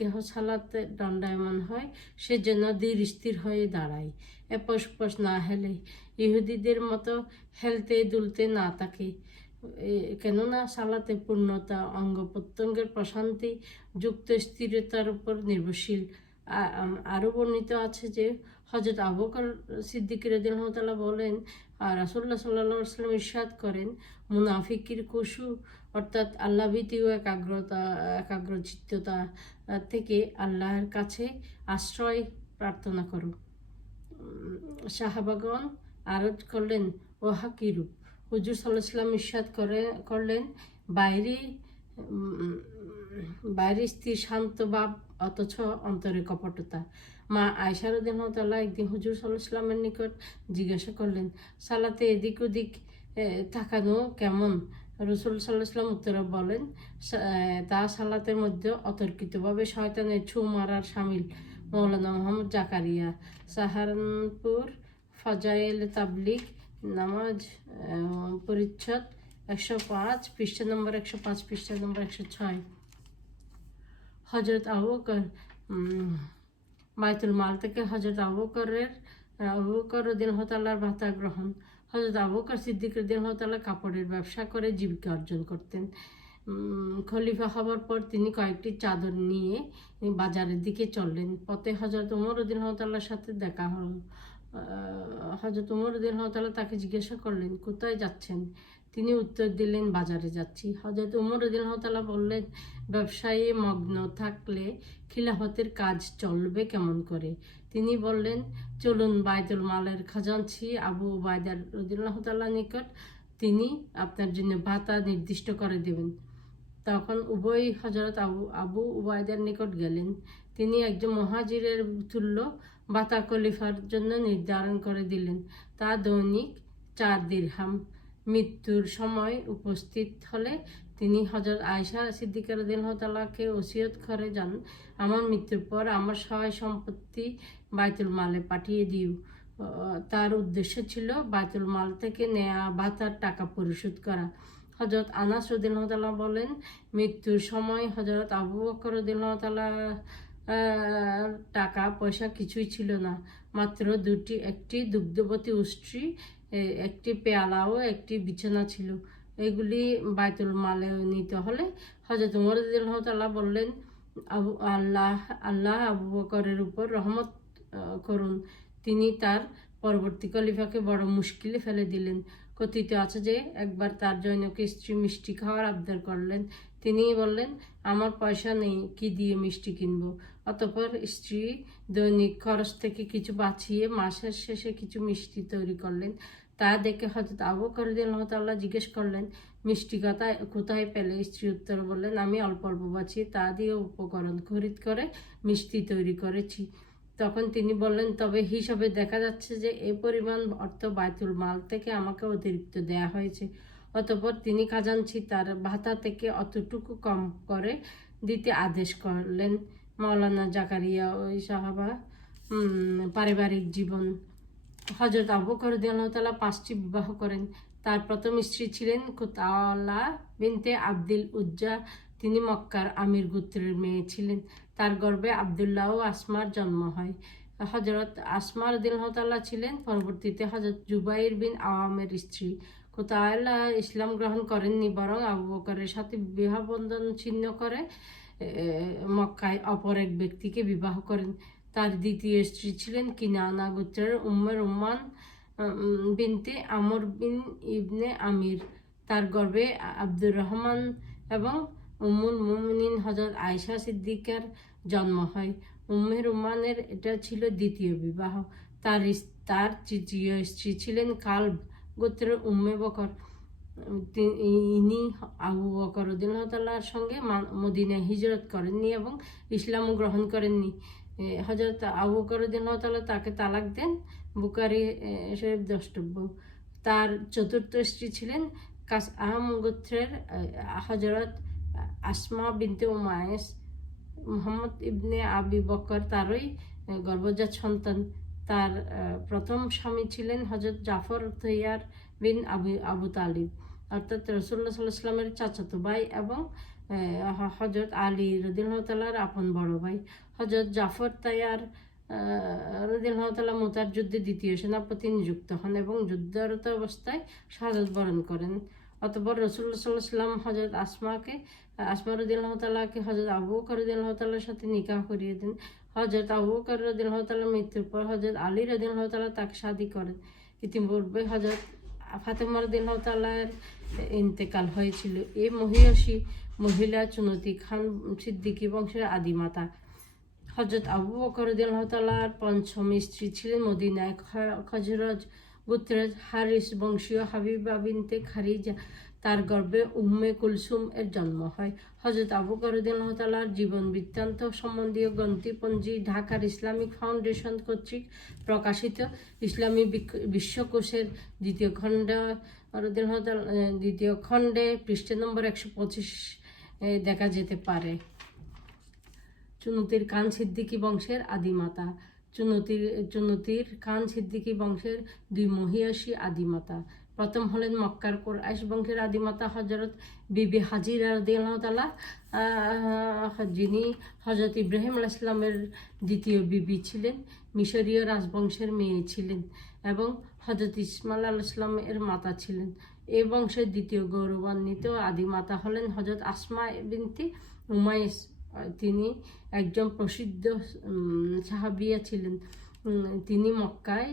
কেহ সালাতে দণ্ডায়মান হয় সে যেন ধীর স্থির হয়ে দাঁড়ায়, এপস পস না হেলে, ইহুদিদের মতো হেলতে দুলতে না থাকে। কেননা সালাতে পূর্ণতা অঙ্গ প্রত্যঙ্গের প্রশান্তি যুক্ত স্থিরতার উপর নির্ভরশীল। আরও বর্ণিত আছে যে হজরত আবু বকর সিদ্দিক রাদিয়াল্লাহু তাআলা বলেন, রাসূলুল্লাহ সাল্লাল্লাহু আলাইহি ওয়াসাল্লাম ইরশাদ করেন, মুনাফিকের খুশু অর্থাৎ আল্লাহভীতি ও একাগ্রচিত্ততা থেকে আল্লাহর কাছে আশ্রয় প্রার্থনা করো। সাহাবাগণ আরজ করলেন, ওহা কিরূপ? হুজুর সাল্লাল্লাহু আলাইহি ওয়াসাল্লাম ইরশাদ করলেন, বাইরে স্থির শান্ত ভাব অথচ অন্তরে কপটতা। মা আয়েশা রাদিয়াল্লাহু তাআলা একদিন হুজুর সাল্লাল্লাহু আলাইহি ওয়াসাল্লামের নিকট জিজ্ঞাসা করলেন, সালাতে এদিক ওদিক তাকানো কেমন? রাসূল সাল্লাল্লাহু আলাইহি ওয়াসাল্লাম উত্তরে বলেন, তা সালাতের মধ্যে অতর্কিতভাবে শয়তানের ছোঁ মারার শামিল। মৌলানা মোহাম্মদ জাকারিয়া, সাহারানপুর, ফাজাইল তাবলিগ, নামাজ পরিচ্ছদ 105, পৃষ্ঠা নম্বর 105, পৃষ্ঠা নম্বর 106। হজরত আবু বকর বাইতুল মাল থেকে হজরত আবু বকর রাদিয়াল্লাহু তাআলার ভাতা গ্রহণ। হজরত আবু বকর সিদ্দিক রাদিয়াল্লাহু তাআলা কাপড়ের ব্যবসা করে জীবিকা অর্জন করতেন। খলিফা হবার পর তিনি কয়েকটি চাদর নিয়ে বাজারের দিকে চললেন। পথে হজরত ওমর রাদিয়াল্লাহু তাআলার সাথে দেখা হল। হজরত ওমর রাদিয়াল্লাহু তাআলা তাকে জিজ্ঞাসা করলেন, কোথায় যাচ্ছেন? তিনি উত্তর দিলেন, বাজারে যাচ্ছি। হজরত ওমর রাদিয়াল্লাহু তাআলা বললেন, ব্যবসায়ে মগ্ন থাকলে খিলাফতের কাজ চলবে কেমন করে? তিনি বললেন, চলুন বাইতুল মালের খাজানচি আবু উবায়দা রাদিয়াল্লাহু তাআলার নিকট, তিনি আপনার জন্য ভাতা নির্দিষ্ট করে দেবেন। তখন উভয় হজরত আবু উবায়দার নিকট গেলেন। তিনি একজন মুহাজিরের তুল্য ভাতা খলিফার জন্য নির্ধারণ করে দিলেন। তা দৈনিক 4 দিরহাম। মৃত্যুর সময় উপস্থিত হলে তিনি হজরত আয়েশা সিদ্দিকা রাদিয়াল্লাহু তাআলাকে ওসিয়ত করে যান, আমার মৃত্যুর পর আমার সহায় সম্পত্তি বাইতুল মালে পাঠিয়ে দিও। তার উদ্দেশ্য ছিল বাইতুল মাল থেকে নেয়া ভাতার টাকা পরিশোধ করা। হজরত আনাস রাদিয়াল্লাহু তাআলা বলেন, মৃত্যুর সময় হজরত আবু বকর রাদিয়াল্লাহু তাআলা টাকা পয়সা কিছুই ছিল না, মাত্র একটি দুগ্ধবতী উষ্ট্রি, একটি পেয়ালা ও একটি বিছানা ছিল। এগুলি বাইতুল মালে নিতে হলে হজরত ওমর রাদিয়াল্লাহু তাআলা বললেন, আল্লাহ আবু বকরের উপর রহমত করুন, তিনি তার পরবর্তী খলিফাকে বড় মুশকিলে ফেলে দিলেন। কথিত আছে যে একবার তার জনৈক স্ত্রী মিষ্টি খাওয়ার আবদার করলেন। তিনি বললেন, আমার পয়সা নেই, কি দিয়ে মিষ্টি কিনবো? অতঃপর স্ত্রী দৈনিক খরচ থেকে কিছু বাঁচিয়ে মাসের শেষে কিছু মিষ্টি তৈরি করলেন। তা দেখে হযরত আবু বকর রাদিয়াল্লাহু তাআলা জিজ্ঞেস করলেন, মিষ্টি কোথায় পেলে? স্ত্রী উত্তর বললেন, আমি অল্প অল্প বাঁচিয়ে তা দিয়ে উপকরণ খরিদ করে মিষ্টি তৈরি করেছি। তখন তিনি বললেন, তবে হিসাবে দেখা যাচ্ছে যে এই পরিমাণ অর্থ বাইতুল মাল থেকে আমাকে অতিরিক্ত দেয়া হয়েছে। অতঃপর তিনি খাজানচি তার ভাতা থেকে অতটুকু কম করে দিতে আদেশ করলেন। মৌলানা জাকারিয়া ওই সাহাবা পারিবারিক জীবন। হযরত আবু বকর রাদিয়াল্লাহু তাআলা 5টি বিবাহ করেন। তার প্রথম স্ত্রী ছিলেন কুতালা বিনতে আব্দুল উজ্জা। তিনি মক্কার আমির গোত্রের মেয়ে ছিলেন। তার গর্ভে আব্দুল্লাহ ও আসমার জন্ম হয়। হযরত আসমা রাদিয়াল্লাহু তাআলা ছিলেন পরবর্তীতে হযরত জুবাইর বিন আওয়ামের স্ত্রী। কুতালা ইসলাম গ্রহণ করেননি, বরং আবু বকরের সাথে বিবাহ বন্ধন ছিন্ন করে মক্কায় অপর এক ব্যক্তিকে বিবাহ করেন। তার দ্বিতীয় স্ত্রী ছিলেন কিনানা গোত্রের উম্মে রুম্মান বিনতে আমর বিন ইবনে আমির। তার গর্ভে আব্দুর রহমান এবং উম্মুল মুমিনিন হযরত আয়েশা সিদ্দিকার জন্ম হয়। উম্মে রুম্মানের এটা ছিল দ্বিতীয় বিবাহ। তার তৃতীয় স্ত্রী ছিলেন কালব গোত্রের উম্মে বকর। ইনি আবু বকর রাদিয়াল্লাহু তাআলার সঙ্গে মদিনায় হিজরত করেননি এবং ইসলাম গ্রহণ করেননি। হযরত আবু বকর রাদিয়াল্লাহু তাআলা তাকে তালাক দেন, বুখারী শরীফ দ্রষ্টব্য। তার চতুর্থ স্ত্রী ছিলেন কাসআম গোত্রের হযরত আসমা বিনতে উমাইস। মুহাম্মদ ইবনে আবি বকর তারই গর্ভজাত সন্তান। তার প্রথম স্বামী ছিলেন হযরত জাফর তৈয়ার বিন আবু তালিব, অর্থাৎ রাসূলুল্লাহ সাল্লাল্লাহু আলাইহি ওয়াসাল্লামের চাচাতো ভাই এবং হজরত আলী রাদিয়াল্লাহু তাআলার আপন বড় ভাই। হজরত জাফর তায়ার রাদিয়াল্লাহু তাআলা মুতার যুদ্ধে দ্বিতীয় সেনাপতি নিযুক্ত হন এবং যুদ্ধরত অবস্থায় শাহাদাত বরণ করেন। অতঃপর রাসূলুল্লাহ সাল্লাল্লাহু আলাইহি ওয়াসাল্লাম হজরত আসমা রাদিয়াল্লাহু তাআলাকে হজরত আবু বকর রাদিয়াল্লাহু তাআলার সাথে নিকাহ করিয়ে দেন। হজরত আবু বকর রাদিয়াল্লাহু তাআলার মৃত্যুর পর হজরত আলী রাদিয়াল্লাহু তাআলা তাকে শাদী করেন। ইতিপূর্বে হজরত ফাতেমা রাদিয়াল্লাহু তাআলার ইন্তেকাল হয়েছিল। এই মহিয়সী মহিলা চুনতি খান সিদ্দিকী বংশের আদিমাতা। হজরত আবু বকর রাদিয়াল্লাহু তাআলার পঞ্চম স্ত্রী ছিলেন মদিনায় খজরজ গোত্রের হারিস বংশীয় হাবিবা বিনতে খারিজা। তার গর্ভে উম্মে কুলসুম এর জন্ম হয়। হজরত আবু বকর রাদিয়াল্লাহু তাআলার জীবন বৃত্তান্ত সম্বন্ধীয় গ্রন্থিপঞ্জি ঢাকার ইসলামিক ফাউন্ডেশন কর্তৃক প্রকাশিত ইসলামী বিশ্বকোষের দ্বিতীয় খণ্ডে পৃষ্ঠা নম্বর 125 দেখা যেতে পারে। চুনতির খান সিদ্দিকী বংশের আদিমাতা। চুনতির খান সিদ্দিকী বংশের দুই মহিয়সী আদিমাতা। প্রথম হলেন মক্কার কুরাইশ বংশের আদিমাতা হজরত বিবি হাজিরা রাদিয়াল্লাহু তাআলা, যিনি হজরত ইব্রাহিম আলাইহিস সালামের দ্বিতীয় বিবি ছিলেন, মিশরীয় রাজবংশের মেয়ে ছিলেন এবং হজরত ইসমাইল আলাইহিস সালামের মাতা ছিলেন। এই বংশের দ্বিতীয় গৌরবান্বিত আদিমাতা হলেন হজরত আসমা বিনতে উমাইস। তিনি একজন প্রসিদ্ধ সাহাবিয়া ছিলেন। তিনি মক্কায়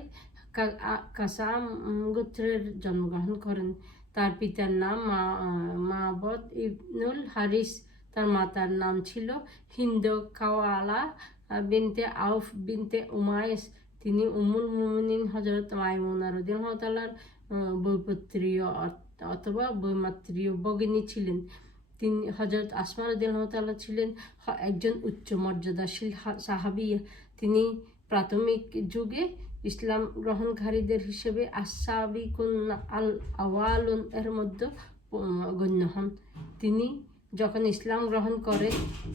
কাসাম গোত্রের জন্মগ্রহণ করেন। তার পিতার নাম মাবদ ইবনুল হারিস, তার মাতার নাম ছিল হিন্দ কাওয়ালা বিনতে আউফ বিনতে উমাইস। তিনি উম্মুল মুমিনিন হযরত মাইমুনা রাদিয়াল্লাহু তাআলার বৈপত্রীয় অথবা বৈমাত্রীয় ভগিনী ছিলেন। তিনি হযরত আসমা রাদিয়াল্লাহু তাআলা ছিলেন একজন উচ্চ মর্যাদাশীল সাহাবিয়া। তিনি প্রাথমিক যুগে ইসলাম গ্রহণকারীদের হিসেবে আস-সাবিকুন আল আওয়ালুন এর মধ্যে গণ্য হন। তিনি যখন ইসলাম গ্রহণ করে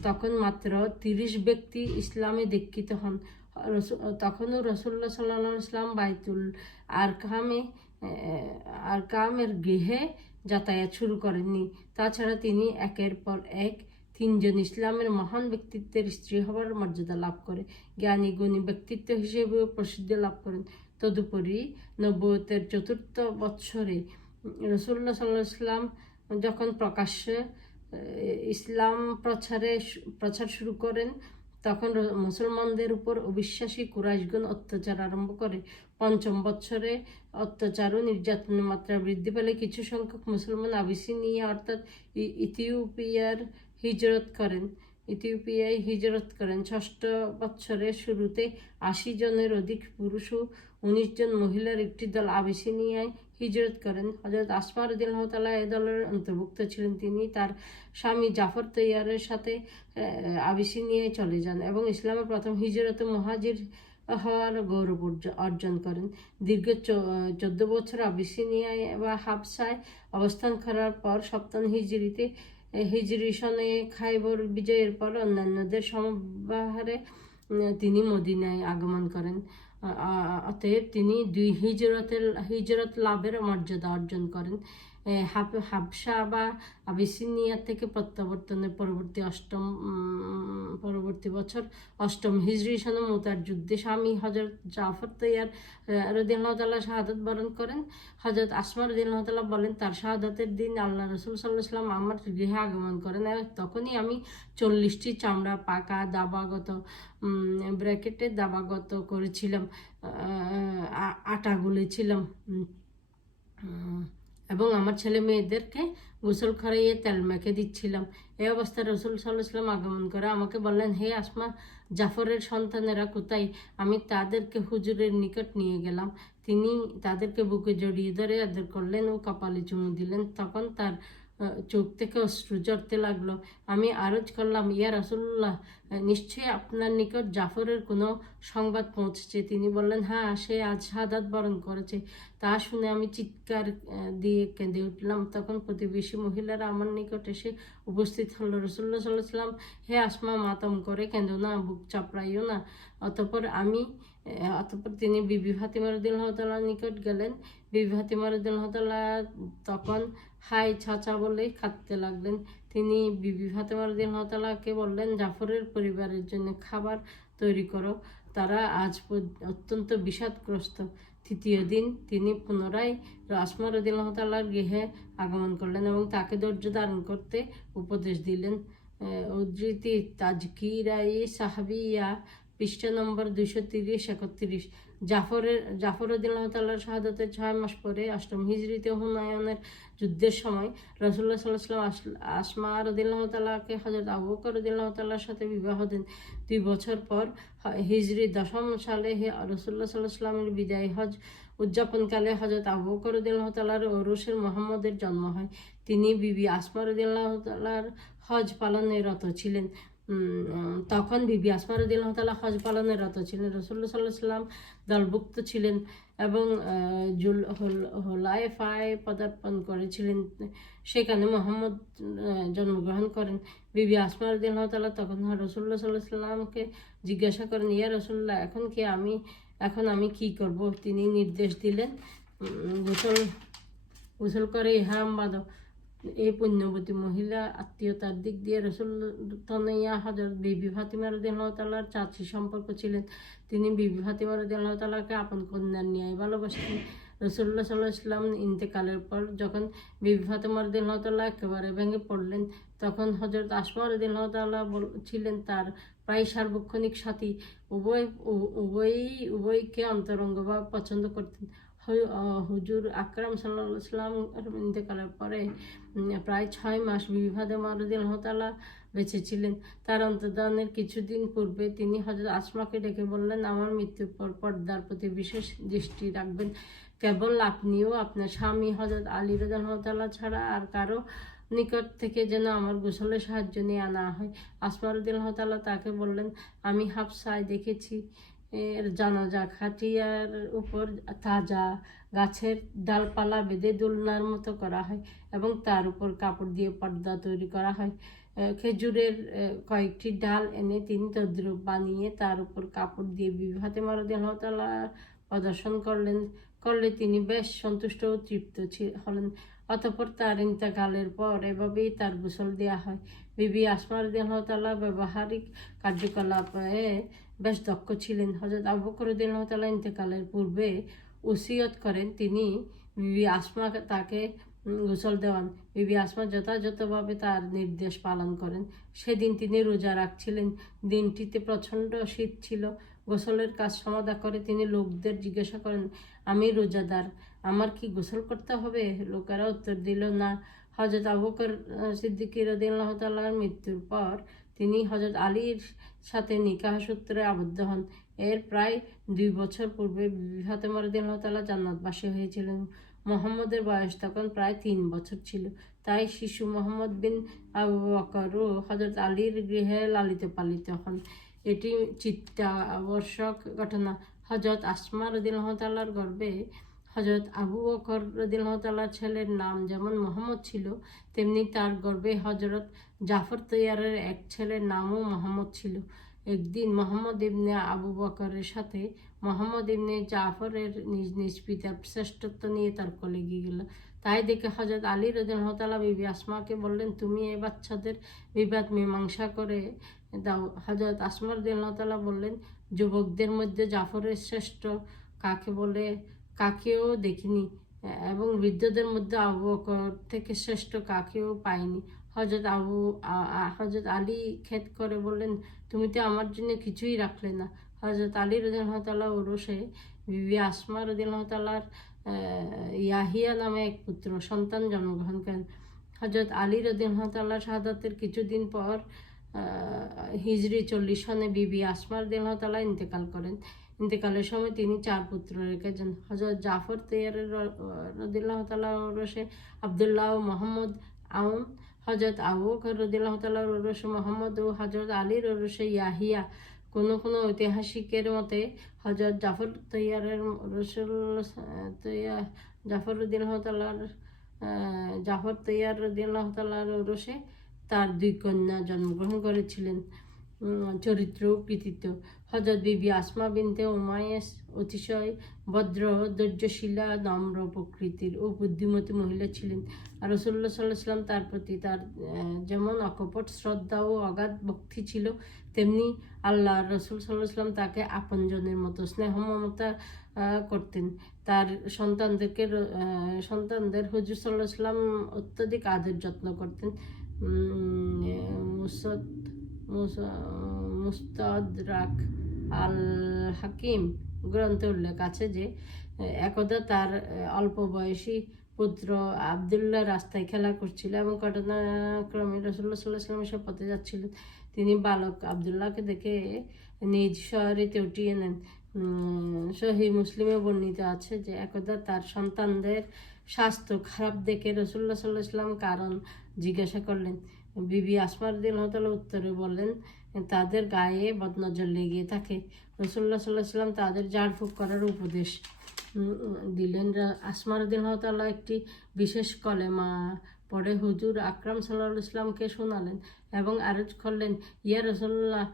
তখন মাত্র 30 ব্যক্তি ইসলামে দীক্ষিত হন। তখনও রাসূলুল্লাহ সাল্লাল্লাহু আলাইহি ওয়াসাল্লাম বাইতুল আরকামের গৃহে যাতায়াত শুরু করেননি। তাছাড়া তিনি একের পর এক 3 জন ইসলামের মহান ব্যক্তিত্বের স্ত্রী হওয়ার মর্যাদা লাভ করে জ্ঞানী গুণী ব্যক্তিত্ব হিসেবেও প্রসিদ্ধি লাভ করেন। তদুপরি নবুয়তের 4th বৎসরে রাসূলুল্লাহ সাল্লাল্লাহু আলাইহি ওয়াসাল্লাম যখন প্রকাশ্যে ইসলাম প্রচার শুরু করেন তখন মুসলমানদের উপর অবিশ্বাসী কুরাইশগণ অত্যাচার আরম্ভ করে। 5ম বৎসরে অত্যাচার ও নির্যাতনের মাত্রা বৃদ্ধি পেলে কিছু সংখ্যক মুসলমান আবিসিনিয়া অর্থাৎ ইথিওপিয়ায় হিজরত করেন। 6ষ্ঠ বৎসরের শুরুতে 80 জনের অধিক পুরুষ ও 19 জন মহিলার একটি দল আবিসিনিয়ায় হিজরত করেন। হযরত আসমা রাদিয়াল্লাহু তাআলা এই দলের অন্তর্ভুক্ত ছিলেন। তিনি তার স্বামী জাফর তৈয়ারের সাথে আবিসিনিয়ায় চলে যান এবং ইসলামের প্রথম হিজরতে মুহাজির হওয়ার গৌরব অর্জন করেন। দীর্ঘ 14 বছর আবিসিনিয়ায় বা হাবশায় অবস্থান করার পর 7ম হিজরি সনে খাইবর বিজয়ের পর অন্যান্যদের সমবাহারে তিনি মদিনায় আগমন করেন। অতএব তিনি 2 হিজরত লাভের মর্যাদা অর্জন করেন। হাবশা বা আবিসিনিয়া থেকে প্রত্যাবর্তনের পরবর্তী বছর 8ম হিজরি সনে মুতার যুদ্ধে স্বামী হযরত জাফর তৈয়ার রাদিয়াল্লাহু তাআলা শাহাদাত বরণ করেন। হযরত আসমা রাদিয়াল্লাহু তাআলা বলেন, তার শাহাদাতের দিন আল্লাহ রাসূল সাল্লাল্লাহু আলাইহি ওয়াসাল্লাম আমার গৃহে আগমন করেন। তখনই আমি 40টি চামড়া পাকা দাবাগত করেছিলাম, আটা গুলেছিলাম এবং আমার ছেলে মেয়েদেরকে গোসল করাইয়ে তেল মেখে দিচ্ছিলাম। এই অবস্থায় রাসূল সাল্লাল্লাহু আলাইহি ওয়াসাল্লাম আগমন করে আমাকে বললেন, হে আসমা, জাফরের সন্তানেরা কোথায়? আমি তাদেরকে হুজুরের নিকট নিয়ে গেলাম। তিনি তাদেরকে বুকে জড়িয়ে ধরে আদর করলেন ও কপালে চুমু দিলেন। তখন তার চোখ থেকে অশ্রু ঝরতে লাগলো। আমি আরজ করলাম, ইয়া রাসূলুল্লাহ, নিশ্চয়ই আপনার নিকট জাফরের কোনো সংবাদ পৌঁছেছে। তিনি বললেন, হ্যাঁ, সে আজ শাহাদাত বরণ করেছে। তা শুনে আমি চিৎকার দিয়ে কেঁদে উঠলাম। তখন প্রতিবেশী মহিলারা আমার নিকট এসে উপস্থিত হলো। রাসূলুল্লাহ সাল্লাল্লাহু আলাইহি ওয়াসাল্লাম, হে আসমা, মাতম করে কেঁদো না, বুক চাপড়াইও না। অতঃপর তিনি বিবি ফাতিমা রাদিয়াল্লাহু তাআলার নিকট গেলেন। বিবি ফাতিমা রাদিয়াল্লাহু তাআলা তখন হাই চাচা বলে কাঁদতে লাগলেন। তিনি বিবি ফাতেমা রাদিয়াল্লাহু তাআলাকে বললেন, জাফরের পরিবারের জন্য খাবার তৈরি করো, তারা আজ অত্যন্ত বিষাদগ্রস্ত। তৃতীয় দিন তিনি পুনরায় আসমা রাদিয়াল্লাহু তাআলার গৃহে আগমন করলেন এবং তাকে ধৈর্য ধারণ করতে উপদেশ দিলেন। উদ্ধৃতি তাজকিরাই সাহাবিয়া, পৃষ্ঠা নম্বর 230-31। জাফর রাদিয়াল্লাহু তাআলার শাহাদাতের 6 মাস পরে 8ম হিজরিতে হুনায়নের যুদ্ধের সময় রাসূলুল্লাহ সাল্লাল্লাহু আলাইহি ওয়াসাল্লাম আসমা রাদিয়াল্লাহু তাআলাকে হযরত আবু বকর রাদিয়াল্লাহু তাআলার সাথে বিবাহ দেন। 2 বছর পর হিজরি 10ম সালে রাসূলুল্লাহ সাল্লাল্লাহু আলাইহি ওয়াসাল্লামের বিদায় হজ উদযাপনকালে হযরত আবু বকর রাদিয়াল্লাহু তাআলার ঔরসের মুহাম্মদের জন্ম হয়। তিনি বিবি আসমা রাদিয়াল্লাহু তাআলার হজ পালনে রত ছিলেন। তখন বিবি আসমা রাদিয়াল্লাহু তাআলা হজ পালনে রত ছিলেন। রাসূলুল্লাহ সাল্লাল্লাহু আলাইহি ওয়াসাল্লাম দলভুক্ত ছিলেন এবং হুলাইফায় পদার্পণ করেছিলেন। সেখানে মুহাম্মদ জন্মগ্রহণ করেন। বিবি আসমা রাদিয়াল্লাহু তাআলা তখন রাসূলুল্লাহ সাল্লাল্লাহু আলাইহি ওয়াসাল্লামকে জিজ্ঞাসা করেন, ইয়া রাসূলুল্লাহ, এখন আমি কি করব? তিনি নির্দেশ দিলেন, গোসল করে ইহরাম বাঁধো। এই পুণ্যবতী মহিলা আত্মীয়তার দিক দিয়ে রাসূল তনয়া হযরত বিবি ফাতিমা রাদিয়াল্লাহু তাআলার চাচী সম্পর্ক ছিলেন। তিনি বিবি ফাতিমা রাদিয়াল্লাহু তাআলাকে আপন কন্যার ন্যায় ভালোবাসতেন। রাসূলুল্লাহ সাল্লাল্লাহু আলাইহি ওয়াসাল্লাম ইন্তেকালের পর যখন বিবি ফাতিমা রাদিয়াল্লাহু তাআলা একেবারে ভেঙে পড়লেন, তখন হযরত আসমা রাদিয়াল্লাহু তাআলা ছিলেন তার প্রায় সার্বক্ষণিক সাথী। উভয়কে অন্তরঙ্গভাবে পছন্দ করতেন। হুজুর আকরাম সাল্লাল্লাহু আলাইহি ওয়াসাল্লাম ইন্তেকালের পরে প্রায় 6 মাস বিবি ফাতেমা রাদিয়াল্লাহু তাআলা বেঁচে ছিলেন। তার অন্তর্ধানের কিছুদিন পূর্বে তিনি হযরত আসমাকে ডেকে বললেন, আমার মৃত্যুর পর পর্দার প্রতি বিশেষ দৃষ্টি রাখবেন। কেবল আপনিও আপনার স্বামী হযরত আলী রাদিয়াল্লাহু তাআলা ছাড়া আর কারো নিকট থেকে যেন আমার গোসলের সাহায্য নিয়ে আনা হয়। আসমা রাদিয়াল্লাহু তাআলা তাকে বললেন, আমি হাফসায় দেখেছি জানাজা খাটিয়ার উপর তাজা গাছের ডালপালা বেঁধে দোলনার মতো করা হয় এবং তার উপর কাপড় দিয়ে পর্দা তৈরি করা হয়। খেজুরের কয়েকটি ডাল এনে তিনি তদ্রূপ বানিয়ে তার উপর কাপড় দিয়ে বিবি ফাতেমা রাদিয়াল্লাহু তাআলা প্রদর্শন করলে তিনি বেশ সন্তুষ্ট ও তৃপ্ত হলেন। অতঃপর তার ইন্তেকালের পর এভাবেই তার গোসল দেওয়া হয়। বিবি আসমা রাদিয়াল্লাহু তাআলা ব্যবহারিক কার্যকলাপে বেশ দক্ষ ছিলেন। হযরত আবু বকর রাদিয়াল্লাহু তাআলা ইন্তেকালের পূর্বে ওসিয়ত করেন তিনি বিবি আসমা তাকে গোসল দেওয়ান। বিবি আসমা যথাযথভাবে তার নির্দেশ পালন করেন। সেদিন তিনি রোজা রাখছিলেন। দিনটিতে প্রচণ্ড শীত ছিল। গোসলের কাজ সমাধা করে তিনি লোকদের জিজ্ঞাসা করেন, আমি রোজাদার, আমার কি গোসল করতে হবে? লোকেরা উত্তর দিল, না। হযরত আবু বকর সিদ্দিক রাদিয়াল্লাহু তাআলার মৃত্যুর পর তিনি হযরত আলীর সাথে নিকাহ সূত্রে আবদ্ধ হন। এর প্রায় 2 বছর পূর্বে বিবি ফাতেমা রাদিয়াল্লাহু তাআলা জান্নাতবাসী হয়েছিলেন। মুহাম্মদের বয়স তখন প্রায় 3 বছর ছিল। তাই শিশু মুহাম্মদ বিন আবু বকরও হযরত আলীর গৃহে লালিত পালিত হন। এটি চিত্তাকর্ষক ঘটনা। হযরত আসমা রাদিয়াল্লাহু তাআলার গর্ভে হযরত আবু বকর রাদিয়াল্লাহু তাআলার ছেলের নাম যেমন মুহাম্মদ ছিল, তেমনি তার গর্ভে হযরত জাফর তৈয়ারের এক ছেলের নামও মুহাম্মদ ছিল। একদিন মুহাম্মদ ইবনে আবু বকরের সাথে মুহাম্মদ ইবনে জাফরের নিজ নিজ পিতার শ্রেষ্ঠত্ব নিয়ে তর্ক লেগে গেল। তাই দেখে হযরত আলী রাদিয়াল্লাহু তাআলা বিবি আসমাকে বললেন, তুমি এই বাচ্চাদের বিবাদ মীমাংসা করে দাও। হযরত আসমা রাদিয়াল্লাহু তাআলা বললেন, যুবকদের মধ্যে জাফরের শ্রেষ্ঠ কাকে বলে কাকেও দেখিনি এবং বৃদ্ধদের মধ্যে আবু বকর থেকে শ্রেষ্ঠ কাকেও পাইনি। হযরত আলী খেদ করে বললেন, তুমি তো আমার জন্য কিছুই রাখলে না। হযরত আলী রাদিয়াল্লাহু তাআলা ওরসে বিবি আসমা রাদিয়াল্লাহু তাআলার ইয়াহিয়া নামে এক পুত্র সন্তান জন্মগ্রহণ করেন। হযরত আলী রাদিয়াল্লাহু তাআলার শাহাদাতের কিছুদিন পর হিজরি 40 সনে বিবি আসমা রাদিয়াল্লাহু তাআলা ইন্তেকাল করেন। ইন্তেকালের সময় তিনি 4 পুত্র রেখেছেন। হযরত জাফর তৈয়ার রাদিয়াল্লাহু তাআলা ওরসে আব্দুল্লাহ ও মুহাম্মদ আউন, হযরত আবু বকর রাদিয়াল্লাহু তাআলা ওরসে মুহাম্মদ ও হযরত আলীর ওরসে ইয়াহিয়া। কোনো ঐতিহাসিকের মতে হযরত জাফর তৈয়ারের জাফর তৈয়ার রাদিয়াল্লাহু তাআলার ওরসে তার 2 কন্যা জন্মগ্রহণ করেছিলেন। চরিত্র ও কৃতিত্ব। হযরত বিবি আসমা বিনতে উমাইয়াস অতিশয় ভদ্র, ধৈর্যশীলা, নম্র প্রকৃতির ও বুদ্ধিমতী মহিলা ছিলেন। আর রাসূলুল্লাহ সাল্লাল্লাহু আলাইহি ওয়াসাল্লাম তার প্রতি তার যেমন অকপট শ্রদ্ধা ও অগাধ ভক্তি ছিল, তেমনি আল্লাহ রসুল সাল্লাল্লাহু আলাইহি ওয়াসাল্লাম তাকে আপনজনের মতো স্নেহ মমতা করতেন। তার সন্তানদের হুজুর সাল্লাল্লাহু আলাইহি ওয়াসাল্লাম অত্যধিক আদর যত্ন করতেন। মুস্তাদরাক আল হাকিম গ্রন্থে উল্লেখ আছে যে একদা তার অল্প বয়সী পুত্র আবদুল্লাহ রাস্তায় খেলা করছিল এবং ঘটনাক্রমে রাসূলুল্লাহ সাল্লাল্লাহু আলাইহি ওয়াসাল্লামের সাথে পথে যাচ্ছিলেন। তিনি বালক আবদুল্লাহকে দেখে নিজ শহরেতে উঠিয়ে নেন। সহিহ মুসলিমে বর্ণিত আছে যে একদা তার সন্তানদের স্বাস্থ্য খারাপ দেখে রাসূলুল্লাহ সাল্লাল্লাহু আলাইহি ওয়াসাল্লাম কারণ জিজ্ঞাসা করলেন। বিবি আসমা রাদিয়াল্লাহু তাআলা উত্তরে বললেন, তাদের গায়ে বদনজর লেগে থাকে। রাসূলুল্লাহ সাল্লাল্লাহু আলাইহি ওয়াসাল্লাম তাদের ঝাড়ফুঁক করার উপদেশ দিলেন। আসমা রাদিয়াল্লাহু তাআলা একটি বিশেষ কলেমা পরে হুজুর আকরাম সাল্লাল্লাহু আলাইহি ওয়াসাল্লামকে শোনালেন এবং আরজ করলেন, ইয়া রাসূলুল্লাহ,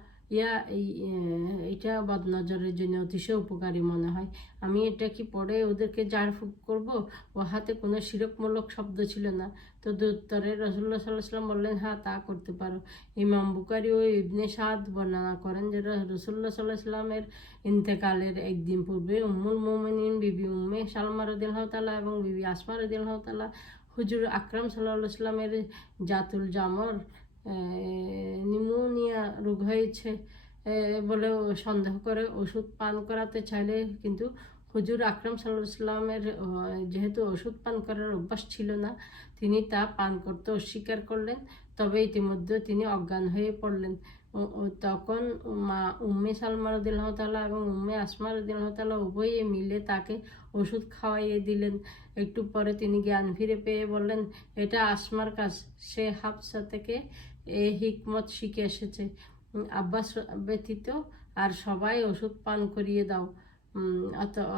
এটা বদনজরের জন্য অতিশয় উপকারী মনে হয়। আমি এটা কি পড়ে ওদেরকে ঝাড়ফুঁক করবো? ও হাতে কোনো শিরকমূলক শব্দ ছিল না। তো উত্তরে রাসূলুল্লাহ সাল্লাল্লাহু আলাইহি ওয়াসাল্লাম বললেন, হ্যাঁ, তা করতে পারো। ইমাম বুখারী ও ইবনে সাদ বর্ণনা করেন যে রাসূলুল্লাহ সাল্লাল্লাহু আলাইহি ওয়াসাল্লামের ইন্তেকালের একদিন পূর্বে উম্মুল মুমিনিন বিবি উম্মে সালমা রাদিয়াল্লাহু তাআলা এবং বিবি আসমা রাদিয়াল্লাহু তাআলা হুজুর আকরাম সাল্লাল্লাহু আলাইহি ওয়াসাল্লামের জাতুল জামর নিউমোনিয়া রোগ হয়েছে বলে সন্দেহ করে ওষুধ পান করাতে চাইলে, কিন্তু হুজুর আকরাম সাল্লাল্লাহু আলাইহি ওয়াসাল্লামের যেহেতু ওষুধ পান করার অভ্যাস ছিল না, তিনি তা পান করতে অস্বীকার করলেন। তবে ইতিমধ্যে তিনি অজ্ঞান হয়ে পড়লেন। তখন মা উম্মে সালমা রাদিয়াল্লাহু তাআলা এবং উম্মে আসমা রাদিয়াল্লাহু তাআলা উভয়ে মিলে তাকে ওষুধ খাওয়াইয়ে দিলেন। একটু পরে তিনি জ্ঞান ফিরে পেয়ে বললেন, এটা আসমার কাজ, সে হাফসা থেকে এই হিকমত শিখে এসেছে। আব্বাস ব্যতীত আর সবাই ওষুধ পান করিয়ে দাও।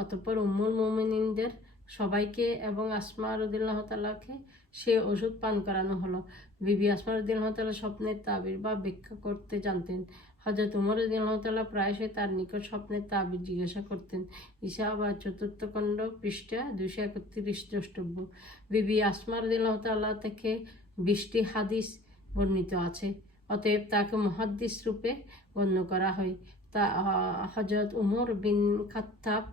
অতঃপর উম্মুল মুমিনিনদের সবাইকে এবং আসমা রাদিয়াল্লাহু তাআলাকে সে ওষুধ পান করানো হলো। বিবি আসমা রাদিয়াল্লাহু তাআলা স্বপ্নের তাবির বা ব্যাখ্যা করতে জানতেন। হযরত ওমর রাদিয়াল্লাহু তাআলা প্রায়শই তার নিকট স্বপ্নের তাবির জিজ্ঞাসা করতেন। ঈসা বা ৪র্থ খণ্ড পৃষ্ঠা ২৩১ দ্রষ্টব্য। বিবি আসমা রাদিয়াল্লাহু তাআলা থেকে ২০টি হাদিস বর্ণিত আছে, অতএব তাকে মুহাদ্দিস রূপে গণ্য করা হয়। তা হযরত উমর বিন খাত্তাব,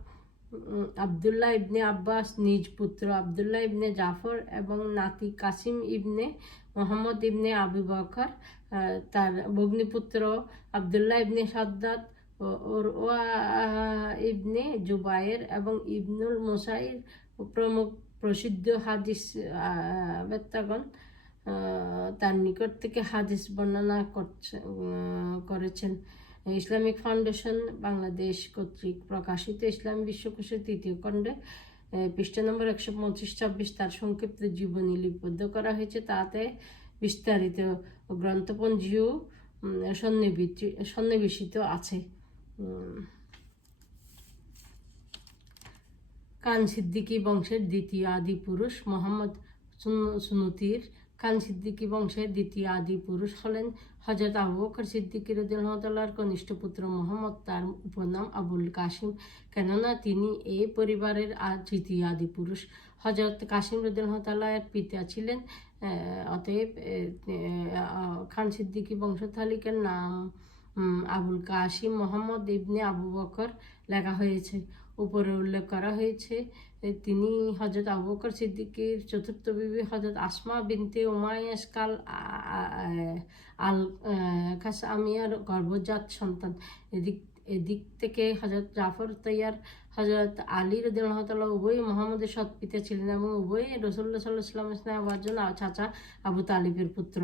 আবদুল্লাহ ইবনে আব্বাস নিজ পুত্র আবদুল্লাহ ইবনে জাফর এবং নাতি কাসিম ইবনে মোহাম্মদ ইবনে আবু বকর, তার ভগ্নিপুত্র আবদুল্লাহ ইবনে সাদ্দাদ, উরওয়া ইবনে জুবায়ের এবং ইবনুল মুসাইর প্রমুখ প্রসিদ্ধ হাদিস বেত্তাগণ তার নিকট থেকে হাদিস বর্ণনা করেছেন। ইসলামিক ফাউন্ডেশন বাংলাদেশ কর্তৃক প্রকাশিত ইসলামী বিশ্বকোষের ৩য় খণ্ডে পৃষ্ঠা নম্বর ১২৫-২৬ তার সংক্ষিপ্ত জীবনী লিপিবদ্ধ করা হয়েছে। তাতে বিস্তারিত গ্রন্থপঞ্জিও সন্নিবেশিত আছে। খান সিদ্দিকী বংশের দ্বিতীয় আদি পুরুষ মোহাম্মদ সুনুতির খান সিদ্দিকী বংশের দ্বিতীয় আদি পুরুষ হলেন হযরত আবু বকর সিদ্দিকী রাদিয়াল্লাহু তাআলার কনিষ্ঠ পুত্র মুহাম্মদ। তার উপনাম আবুল কাসিম, কেননা তিনি এই পরিবারের তৃতীয় আদি পুরুষ। হযরত কাসিম রাদিয়াল্লাহু তাআলা এর পিতা ছিলেন। অতএব খান সিদ্দিকী বংশতালিকার নাম আবুল কাসিম মোহাম্মদ ইবনে আবু বকর লেখা হয়েছে। উপরে উল্লেখ করা হয়েছে তিনি হযরত আবু বকর সিদ্দিকীর চতুর্থ বিবি হযরত আসমা বিনতে উমাইয়াস আল খাসআমিয়ার গর্ভজাত সন্তান। এদিক থেকে হযরত জাফর তৈয়ার, হযরত আলী রাদিয়াল্লাহু তাআলা উভয়ই মুহাম্মদের সৎ পিতা ছিলেন এবং উভয়ই রাসূলুল্লাহ সাল্লাল্লাহু আলাইহি ওয়াসাল্লামের স্নেহভাজন চাচা আবু তালিবের পুত্র।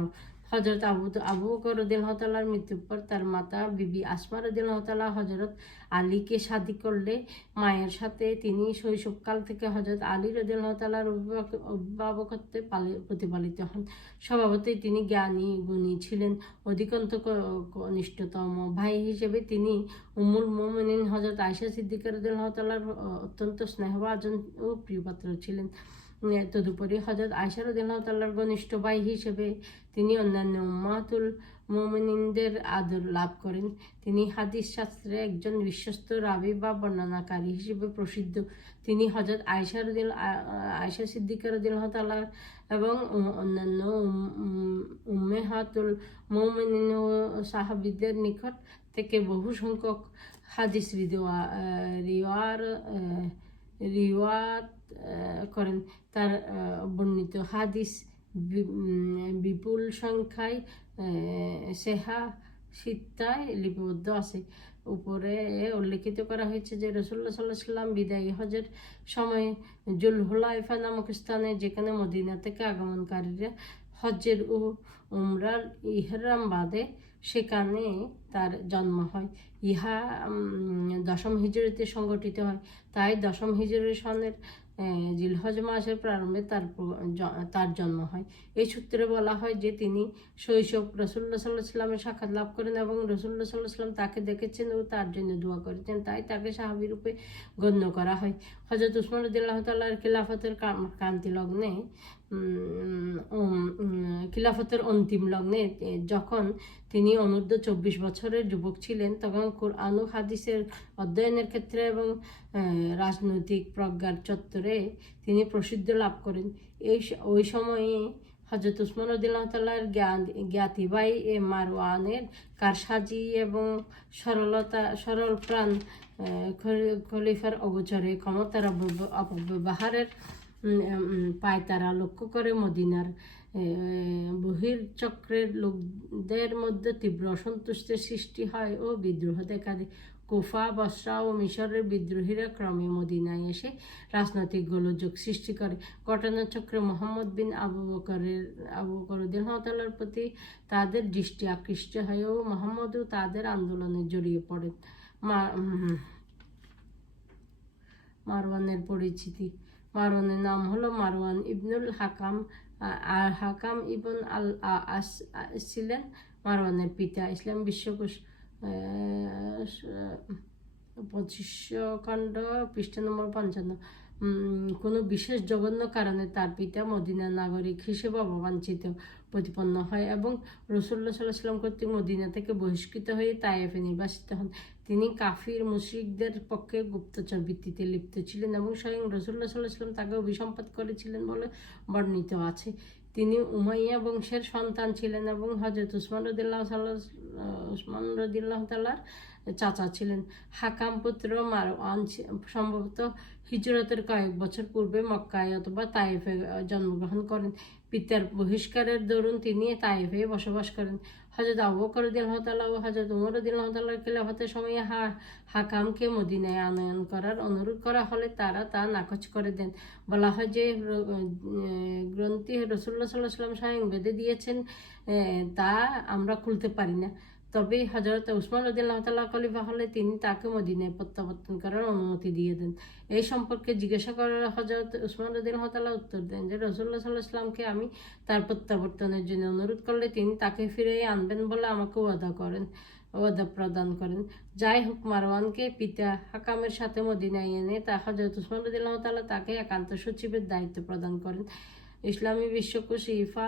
হযরত আবু বকর রাদিয়াল্লাহু তাআলার মৃত্যুর পর তার মাতা বিবি আসমা রাদিয়াল্লাহু তাআলা হযরত আলীকে শাদী করলে মায়ের সাথে তিনি শৈশবকাল থেকে হযরত আলী রাদিয়াল্লাহু তাআলার অভিভাবকত্বে প্রতিপালিত হন। স্বভাবতই তিনি জ্ঞানী গুণী ছিলেন। অধিকন্ত কনিষ্ঠতম ভাই হিসেবে তিনি উম্মুল মুমিনিন হযরত আয়েশা সিদ্দিকা রাদিয়াল্লাহু তাআলার অত্যন্ত স্নেহভাজন ও প্রিয়পাত্র ছিলেন। তদুপরি হযরত আয়েশা রাদিয়াল্লাহু তাআলার ঘনিষ্ঠ ভাই হিসেবে তিনি অন্যান্য উম্মাহাতুল মুমিনদের আদর লাভ করেন। তিনি হাদিস শাস্ত্রে একজন বিশ্বস্ত রাবি বা বর্ণনাকারী হিসেবে প্রসিদ্ধ। তিনি হযরত আয়েশা সিদ্দিকা রাদিয়াল্লাহু তাআলা এবং অন্যান্য উম্মাহাতুল মুমিনিন ও সাহাবীদের নিকট থেকে বহু সংখ্যক হাদিস রিওয়ায়াত করেন। তার বর্ণিত হাদিস বিপুল সংখ্যায় সেহা সিত্তায় লিপিবদ্ধ আছে। উপরে উল্লেখিত করা হয়েছে যে রাসূলুল্লাহ সাল্লাল্লাহু আলাইহি ওয়াসাল্লাম বিদায়ী হজের সময় জুলহুলাইফা নামক স্থানে, যেখানে মদিনা থেকে আগমনকারীরা হজ্জের ও উমরার ইহরাম বাঁধে, সেখানে তার জন্ম হয়। ইহা দশম হিজরিতে সংগঠিত হয়। তাই দশম হিজরি সনের জিলহজ মাসের প্রারম্ভে তার জন্ম হয়। এই সূত্রে বলা হয় যে তিনি শৈশব রাসূলুল্লাহ সাল্লাল্লাহু আলাইহি ওয়াসাল্লামের সাক্ষাৎ লাভ করেন এবং রাসূলুল্লাহ সাল্লাল্লাহু আলাইহি ওয়াসাল্লাম তাকে দেখেছেন ও তার জন্য দোয়া করেছেন, তাই তাকে সাহাবী রূপে গণ্য করা হয়। হযরত উসমান রাদিয়াল্লাহু তাআলার খিলাফতের অন্তিম লগ্নে যখন তিনি অনূর্ধ্ব 24 বছরের যুবক ছিলেন, তখন কুরআন ও হাদিসের অধ্যয়নের ক্ষেত্রে এবং রাজনৈতিক প্রজ্ঞার চত্বরে তিনি প্রসিদ্ধি লাভ করেন। ওই সময়ে হযরত উসমান রাদিয়াল্লাহু তাআলার জ্ঞাতি ভাই মারওয়ানের কারসাজি এবং সরল প্রাণ খলিফার অগোচরে ক্ষমতার অপব্যবহারের পায়তারা লক্ষ্য করে মদিনার বহির্চক্রের লোকদের মধ্যে তীব্র অসন্তুষ্টের সৃষ্টি হয় ও বিদ্রোহ দেখা দেয়। কুফা, বসরা ও মিশরের বিদ্রোহীরা ক্রমে মদিনায় এসে রাজনৈতিক গোলযোগ সৃষ্টি করে। ঘটনাচক্রে মুহাম্মদ বিন আবু বকর রাদিয়াল্লাহু তাআলার প্রতি তাদের দৃষ্টি আকৃষ্ট হয় ও মুহাম্মদও তাদের আন্দোলনে জড়িয়ে পড়েন। মারওয়ানের পরিচিতি। মারওয়ানের নাম হলো মারওয়ান ইবনুল হাকাম। হাকাম ইবন আল আস ছিলেন মারওয়ানের পিতা। ইসলাম বিশ্বকোষ 25 খণ্ড পৃষ্ঠা নম্বর 55। কোনো বিশেষ জঘন্য কারণে তার পিতা মদিনার নাগরিক হিসেবে অবাঞ্ছিত প্রতিপন্ন হয় এবং রাসূলুল্লাহ সাল্লাল্লাহু আলাইহি ওয়াসাল্লাম কর্তৃক মদিনা থেকে বহিষ্কৃত হয়ে তায়েফে নির্বাসিত হন। তিনি কাফির মুশরিকদের পক্ষে গুপ্তচর বৃত্তিতে লিপ্ত ছিলেন এবং স্বয়ং রাসূলুল্লাহ সাল্লাল্লাহু আলাইহি ওয়াসাল্লাম তাকে অভিসম্পাত করেছিলেন বলে বর্ণিত আছে। তিনি উমাইয়া বংশের সন্তান ছিলেন এবং হযরত উসমান রাদিয়াল্লাহু তাআলার চাচা ছিলেন। হাকাম পুত্র মারওয়ান সম্ভবত হিজরতের কয়েক বছর পূর্বে মক্কায় অথবা তায়েফে জন্মগ্রহণ করেন। পিতার বহিষ্কারের দরুন তিনি তায়েফে বসবাস করেন। হযরত আবু বকর রাদিয়াল্লাহু তাআলা ও হযরত ওমর রাদিয়াল্লাহু তাআলার খিলাফতের সময়ে হাকামকে মদিনায় আনয়ন করার অনুরোধ করা হলে তারা তা নাকচ করে দেন। বলা হয় যে গ্রন্থি রাসূলুল্লাহ সাল্লাল্লাহু আলাইহি ওয়াসাল্লাম স্বয়ং বেঁধে দিয়েছেন, তা আমরা খুলতে পারি না। তবে হযরত উসমান রাদিয়াল্লাহু তাআলা খলিফা হলে তিনি তাকে মদিনায় প্রত্যাবর্তন করার অনুমতি দিয়ে দেন। এই সম্পর্কে জিজ্ঞাসা করার হযরত উসমান রাদিয়াল্লাহু তাআলা উত্তর দেন যে রাসূলুল্লাহ সাল্লাল্লাহু আলাইহি ওয়াসাল্লামকে আমি তার প্রত্যাবর্তনের জন্য অনুরোধ করলে তিনি তাকে ফিরিয়ে আনবেন বলে আমাকে ওয়াদা প্রদান করেন। যাই হোক, মারওয়ানকে পিতা হাকামের সাথে মদিনায় এনে হযরত উসমান রাদিয়াল্লাহু তাআলা তাকে একান্ত সচিবের দায়িত্ব প্রদান করেন। ইসলামী বিশ্বকোষ ইফা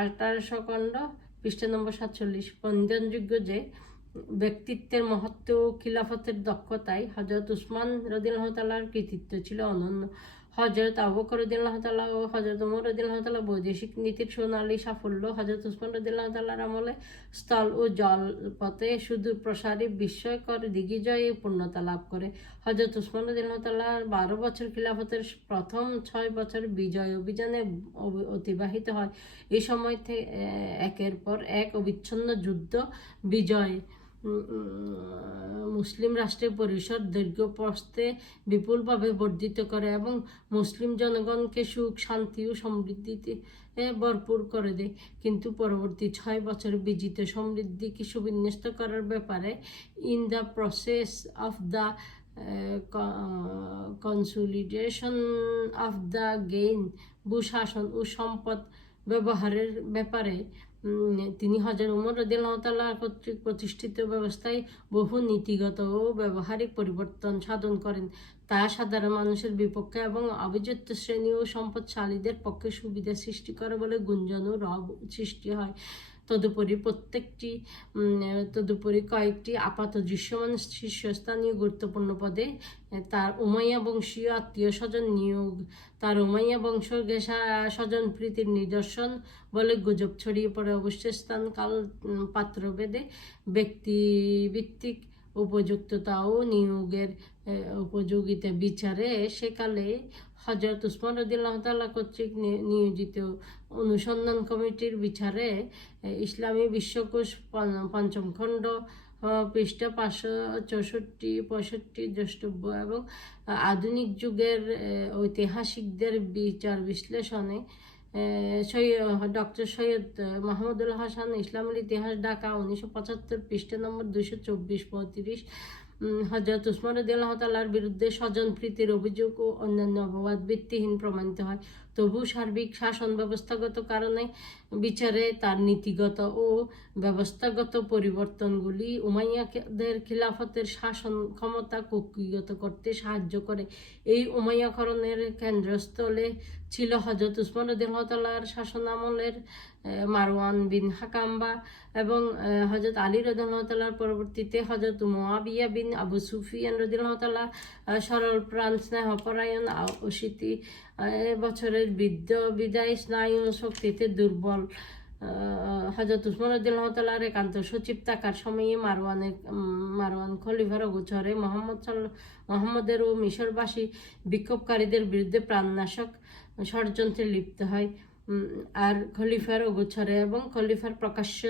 18 খণ্ড পৃষ্ঠা নম্বর 47। পঞ্জনযোগ্য যে ব্যক্তিত্বের মহত্ব ও খিলাফতের দক্ষতায় হযরত উসমান রাদিয়াল্লাহু তাআলার কৃতিত্ব ছিল অনন্য। হযরত আবু বকর রাদিয়াল্লাহু তাআলা ও হযরত ওমর রাদিয়াল্লাহু তাআলা বৈদেশিক নীতির সোনালী সাফল্য হযরত উসমান রাদিয়াল্লাহু তাআলার আমলে স্থল ও জল পথে সুদূর প্রসারী বিস্ময়কর দিগ্বিজয়ে পূর্ণতা লাভ করে। হযরত উসমান রাদিয়াল্লাহু তাআলার 12 বছর খিলাফতের প্রথম 6 বছর বিজয় অভিযানে অতিবাহিত হয়। এই সময় থেকে একের পর এক অবিচ্ছিন্ন যুদ্ধ বিজয় মুসলিম রাষ্ট্রের পরিসর দৈর্ঘ্য প্রস্থে বিপুলভাবে বর্ধিত করে এবং মুসলিম জনগণকে সুখ, শান্তি ও সমৃদ্ধিতে ভরপুর করে দেয়। কিন্তু পরবর্তী 6 বছর বিজিত সমৃদ্ধিকে সুবিন্যস্ত করার ব্যাপারে in the process of the consolidation of the gain ভূশাসন ও সম্পদ ব্যবহারের ব্যাপারে তিনি হযরত ওমর রাদিয়াল্লাহু তাআলা কর্তৃক প্রতিষ্ঠিত ব্যবস্থায় বহু নীতিগত ও ব্যবহারিক পরিবর্তন সাধন করেন। তা সাধারণ মানুষের বিপক্ষে এবং অভিজাত শ্রেণী ও সম্পদশালীদের পক্ষে সুবিধা সৃষ্টি করে বলে গুঞ্জন ও রব সৃষ্টি হয়। তদুপরি কয়েকটি আপাত দৃশ্যমান শীর্ষস্থানীয় গুরুত্বপূর্ণ পদে তার উমাইয়া বংশীয় আত্মীয় স্বজন নিয়োগ তার উমাইয়া বংশ স্বজন প্রীতির নিদর্শন বলে গুজব ছড়িয়ে পড়ে। অবশ্য স্থান কাল পাত্রভেদে ব্যক্তিভিত্তিক উপযুক্ততা ও নিয়োগের উপযোগিতা বিচারে সেকালে হযরত উসমান রাদিয়াল্লাহু তাআলা কর্তৃক নিয়োজিত অনুসন্ধান কমিটির বিচারে ইসলামী বিশ্বকোষ পঞ্চম খণ্ড পৃষ্ঠা 564-65 দ্রষ্টব্য এবং আধুনিক যুগের ঐতিহাসিকদের বিচার বিশ্লেষণে ডক্টর সৈয়দ মাহমুদুল হাসান ইসলামের ইতিহাস ঢাকা 1975 পৃষ্ঠা নম্বর 224-35 হযরত উসমান রাদিয়াল্লাহু তাআলার বিরুদ্ধে স্বজন প্রীতির অভিযোগ ও অন্যান্য অপবাদ ভিত্তিহীন প্রমাণিত হয়। তবু সার্বিক শাসন ব্যবস্থাগত কারণে বিচারে তার নীতিগত ও ব্যবস্থাগত পরিবর্তনগুলি উমাইয়াদের খিলাফতের শাসন ক্ষমতা কুক্ষিগত করতে সাহায্য করে। এই উমাইয়াকরণের কেন্দ্রস্থলে ছিল হযরত উসমান রাদিয়াল্লাহু তাআলার শাসনামলের মারওয়ান বিন হাকাম্বা এবং হযরত আলী রাদিয়াল্লাহু তাআলার পরবর্তীতে হযরত মুয়াবিয়া বিন আবু সুফিয়ান রাদিয়াল্লাহু তাআলা সরল প্রাণ স্নেহপরায়ণ 80 বছরের বৃদ্ধ বিদায় স্নায়ু শক্তিতে দুর্বল হযরত উসমান রাদিয়াল্লাহু তাআলার একান্ত সচিব থাকার সময়ে মারওয়ান খলিফার অগোচরে মোহাম্মদের ও মিশরবাসী বিক্ষোভকারীদের বিরুদ্ধে প্রাণনাশক ষড়যন্ত্রে লিপ্ত হয়। আর খলিফার অগোচরে এবং খলিফার প্রকাশ্য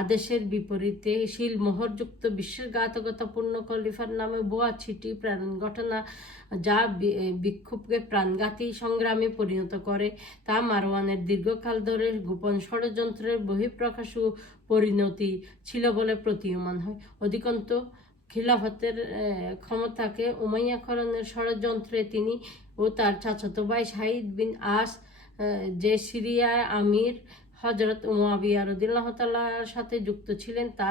আদেশের বিপরীতে শিলমোহরযুক্ত বিশ্বাসঘাতকতাপূর্ণ খলিফার নামে ভুয়া চিঠি প্রেরণ ঘটনা যা বিক্ষোভকে প্রাণঘাতী সংগ্রামে পরিণত করে তা মারওয়ানের দীর্ঘকাল ধরে গোপন ষড়যন্ত্রের বহিঃপ্রকাশ ও পরিণতি ছিল বলে প্রতীয়মান হয়। অধিকন্ত খিলাফতের ক্ষমতাকে উমাইয়াকরণের ষড়যন্ত্রে তিনি ও তার চাচাতো ভাই সাঈদ বিন আস যে সিরিয়ায় আমির হযরত মুয়াবিয়া রাদিয়াল্লাহু তাআলার সাথে যুক্ত ছিলেন তা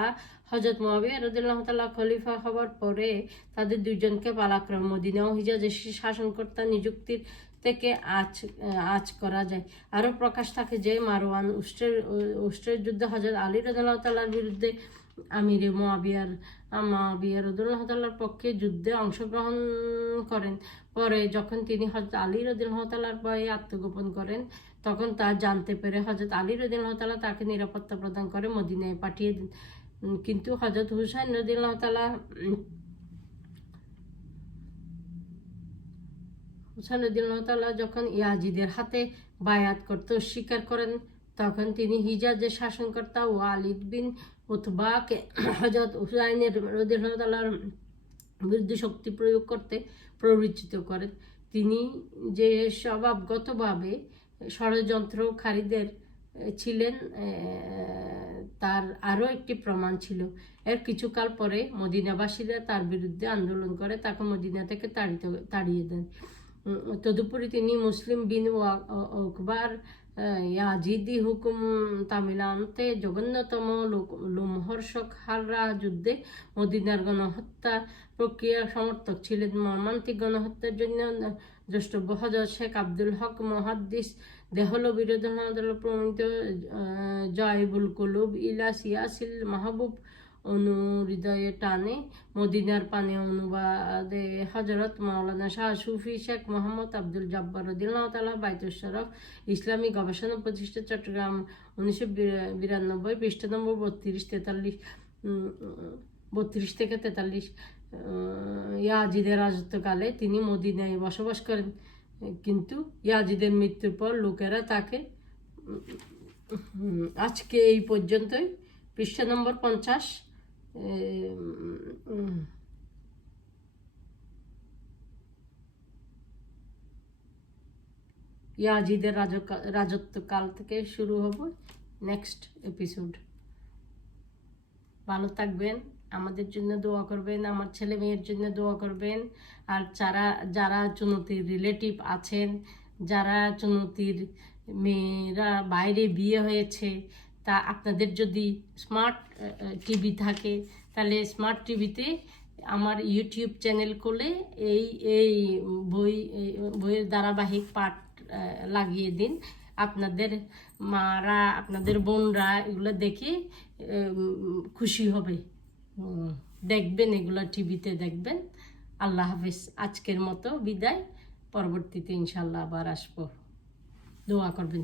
হযরত মুয়াবিয়া রাদিয়াল্লাহু তাআলা খলিফা হওয়ার পরে তাদের দুইজনকে পালাক্রমে মদিনা ও হিজাজে শাসনকর্তা নিযুক্তির থেকে আঁচ করা যায়। আরও প্রকাশ থাকে যে মারওয়ান উষ্ট্রের যুদ্ধে হযরত আলী রাদিয়াল্লাহু তাআলার বিরুদ্ধে আমিরে মুয়াবিয়া রাদিয়াল্লাহু তাআলার পক্ষে যুদ্ধে অংশগ্রহণ করেন। পরে যখন তিনি হযরত আলী রাদিয়াল্লাহু তাআলার ভয়ে আত্মগোপন করেন তখন তা জানতে পেরে হযরত আলী রাদিয়াল্লাহু তাআলা তাকে নিরাপত্তা প্রদান করে মদিনায় পাঠিয়ে দেন। কিন্তু হযরত হুসাইন রাদিয়াল্লাহু তাআলা যখন ইয়াজিদের হাতে বায়াত করতে অস্বীকার করেন তখন তিনি হিজাজের শাসনকর্তা ওয়ালিদ বিন উতবাকে হযরত হুসাইনের রাদিয়াল্লাহু তাআলার বিরুদ্ধে শক্তি প্রয়োগ করতে প্ররোচিত করেন। তিনি যে স্বভাবগতভাবে ষড়যন্ত্রকারীদের ছিলেন তার আরও একটি প্রমাণ ছিল। এর কিছুকাল পরে মদিনাবাসীরা তার বিরুদ্ধে আন্দোলন করে তাকে মদিনা থেকে তাড়িয়ে দেন। তদুপরি তিনি মুসলিম বিন ওকবার ইয়াজিদি হুকুম তামিলান্তে জঘন্যতম লোমহর্ষক হাররা যুদ্ধে মদিনার গণহত্যা প্রক্রিয়ার সমর্থক ছিলেন। মর্মান্তিক গণহত্যার জন্য দ্রষ্টব্য হযরত শেখ আব্দুল হক মুহাদ্দিস দেহলভী রাদিয়াল্লাহু প্রণীত জয়বুল কুলুব ইলা সিয়াসিল মাহবুব অনুহৃদয়ে টানে মদিনার পানে অনুবাদে হযরত মাওলানা শাহ সুফি শেখ মোহাম্মদ আব্দুল জব্বার রাদিয়াল্লাহু তাআলা বাইতুশ শরফ ইসলামী গবেষণা প্রতিষ্ঠান চট্টগ্রাম 1992 পৃষ্ঠা নম্বর 32 থেকে 43 ইয়াজিদের রাজত্বকালে তিনি মদিনায় বসবাস করেন। কিন্তু ইয়াজিদের মৃত্যুর পর লোকেরা তাকে আজকে এই পর্যন্তই পৃষ্ঠা নম্বর 50 ইয়াজিদের রাজত্বকাল থেকে শুরু হবে নেক্সট এপিসোড। ভালো থাকবেন, আমাদের জন্য দোয়া করবেন, আমার ছেলে মেয়ের জন্য দোয়া করবেন। আর যারা চুনতির রিলেটিভ আছেন, যারা চুনতির মেয়েরা বাইরে বিয়ে হয়েছে, তা আপনাদের যদি স্মার্ট টিভি থাকে তাহলে স্মার্ট টিভিতে আমার ইউটিউব চ্যানেল খুলে এই বইয়ের ধারাবাহিক পাঠ লাগিয়ে দিন। আপনাদের মারা, আপনাদের বোনরা এগুলো দেখে খুশি হবে, দেখবেন, এগুলো টিভিতে দেখবেন। আল্লাহ হাফেজ, আজকের মতো বিদায়, পরবর্তীতে ইনশাল্লাহ আবার আসবো, দোয়া করবেন।